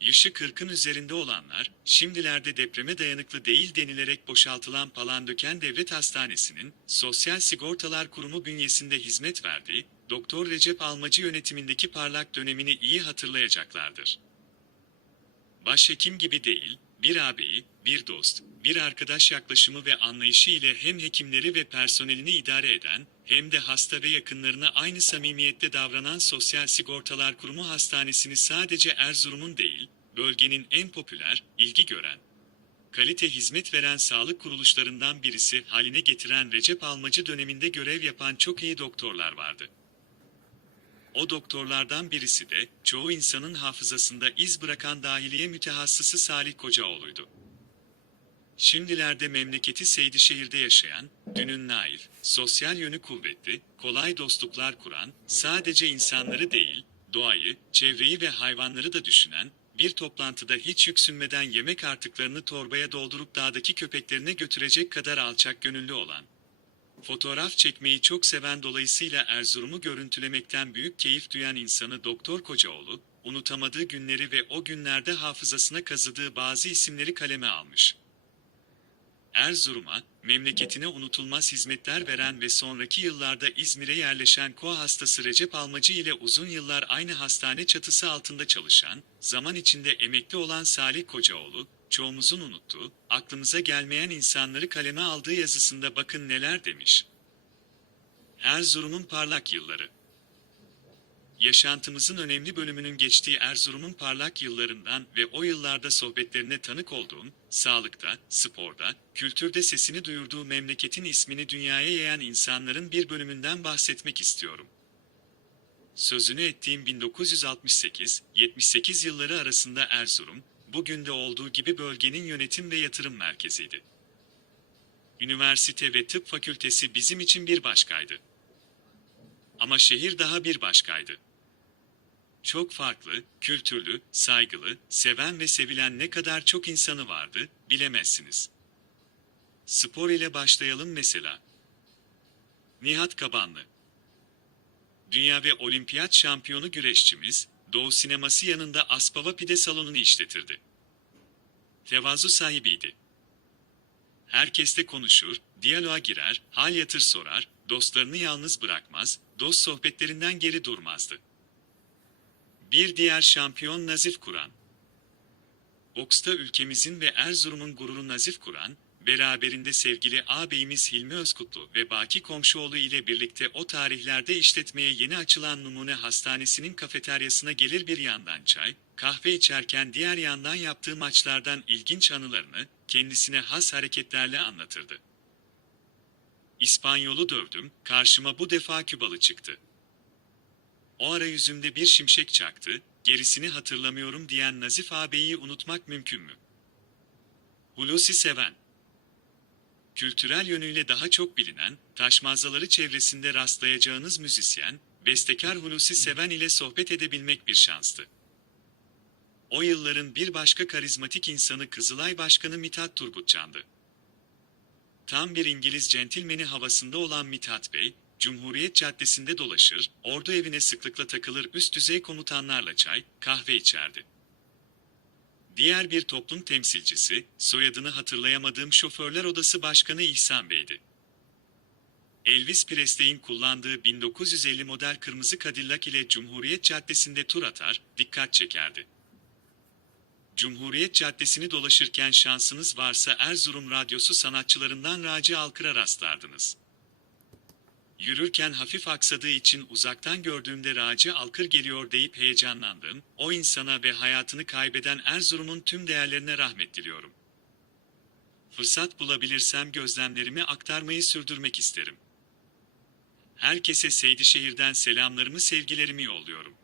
Yaşı 40'ın üzerinde olanlar, şimdilerde depreme dayanıklı değil denilerek boşaltılan Palandöken Devlet Hastanesi'nin Sosyal Sigortalar Kurumu bünyesinde hizmet verdiği, Doktor Recep Almacı yönetimindeki parlak dönemini iyi hatırlayacaklardır. Başhekim gibi değil, bir ağabeyi, bir dost, bir arkadaş yaklaşımı ve anlayışı ile hem hekimleri ve personelini idare eden, hem de hasta ve yakınlarına aynı samimiyette davranan Sosyal Sigortalar Kurumu Hastanesi'ni sadece Erzurum'un değil, bölgenin en popüler, ilgi gören, kalite hizmet veren sağlık kuruluşlarından birisi haline getiren Recep Almacı döneminde görev yapan çok iyi doktorlar vardı. O doktorlardan birisi de çoğu insanın hafızasında iz bırakan dahiliye mütehassısı Salih Kocaoğlu'ydu. Şimdilerde memleketi Seydişehir'de yaşayan, dünün naif, sosyal yönü kuvvetli, kolay dostluklar kuran, sadece insanları değil, doğayı, çevreyi ve hayvanları da düşünen, bir toplantıda hiç yüksünmeden yemek artıklarını torbaya doldurup dağdaki köpeklerine götürecek kadar alçak gönüllü olan, Fotoğraf çekmeyi çok seven dolayısıyla Erzurum'u görüntülemekten büyük keyif duyan insanı Doktor Kocaoğlu, unutamadığı günleri ve o günlerde hafızasına kazıdığı bazı isimleri kaleme almış. Erzurum'a, memleketine unutulmaz hizmetler veren ve sonraki yıllarda İzmir'e yerleşen koa hastası Recep Almacı ile uzun yıllar aynı hastane çatısı altında çalışan, zaman içinde emekli olan Salih Kocaoğlu, çoğumuzun unuttuğu, aklımıza gelmeyen insanları kaleme aldığı yazısında bakın neler demiş. Erzurum'un parlak yılları. Yaşantımızın önemli bölümünün geçtiği Erzurum'un parlak yıllarından ve o yıllarda sohbetlerine tanık olduğum, sağlıkta, sporda, kültürde sesini duyurduğu memleketin ismini dünyaya yayan insanların bir bölümünden bahsetmek istiyorum. Sözünü ettiğim 1968-78 yılları arasında Erzurum, bugün de olduğu gibi bölgenin yönetim ve yatırım merkeziydi. Üniversite ve tıp fakültesi bizim için bir başkaydı. Ama şehir daha bir başkaydı. Çok farklı, kültürlü, saygılı, seven ve sevilen ne kadar çok insanı vardı, bilemezsiniz. Spor ile başlayalım mesela. Nihat Kabanlı Dünya ve olimpiyat şampiyonu güreşçimiz, Doğu sineması yanında Aspava Pide salonunu işletirdi. Tevazu sahibiydi. Herkesle konuşur, diyaloğa girer, hal yatır sorar, dostlarını yalnız bırakmaz, dost sohbetlerinden geri durmazdı. Bir diğer şampiyon Nazif Kur'an. Boksta ülkemizin ve Erzurum'un gururu Nazif Kur'an, beraberinde sevgili ağabeyimiz Hilmi Özkutlu ve Baki Komşuoğlu ile birlikte o tarihlerde işletmeye yeni açılan Numune Hastanesi'nin kafeteryasına gelir bir yandan çay, kahve içerken diğer yandan yaptığı maçlardan ilginç anılarını, kendisine has hareketlerle anlatırdı. İspanyolu dövdüm, karşıma bu defa Kübalı çıktı. O ara yüzümde bir şimşek çaktı, gerisini hatırlamıyorum diyen Nazif ağabeyi unutmak mümkün mü? Hulusi Seven Kültürel yönüyle daha çok bilinen, taşmazaları çevresinde rastlayacağınız müzisyen, bestekar Hulusi Seven ile sohbet edebilmek bir şanstı. O yılların bir başka karizmatik insanı Kızılay Başkanı Mithat Turgutcan'dı. Tam bir İngiliz centilmeni havasında olan Mithat Bey, Cumhuriyet Caddesi'nde dolaşır, ordu evine sıklıkla takılır üst düzey komutanlarla çay, kahve içerdi. Diğer bir toplum temsilcisi, soyadını hatırlayamadığım şoförler odası başkanı İhsan Bey'di. Elvis Presley'in kullandığı 1950 model kırmızı Cadillac ile Cumhuriyet Caddesi'nde tur atar, dikkat çekerdi. Cumhuriyet Caddesi'ni dolaşırken şansınız varsa Erzurum Radyosu sanatçılarından Raci Alkır'a rastlardınız. Yürürken hafif aksadığı için uzaktan gördüğümde Raci Alkır geliyor deyip heyecanlandım. O insana ve hayatını kaybeden Erzurum'un tüm değerlerine rahmet diliyorum. Fırsat bulabilirsem gözlemlerimi aktarmayı sürdürmek isterim. Herkese Seydişehir'den selamlarımı sevgilerimi yolluyorum.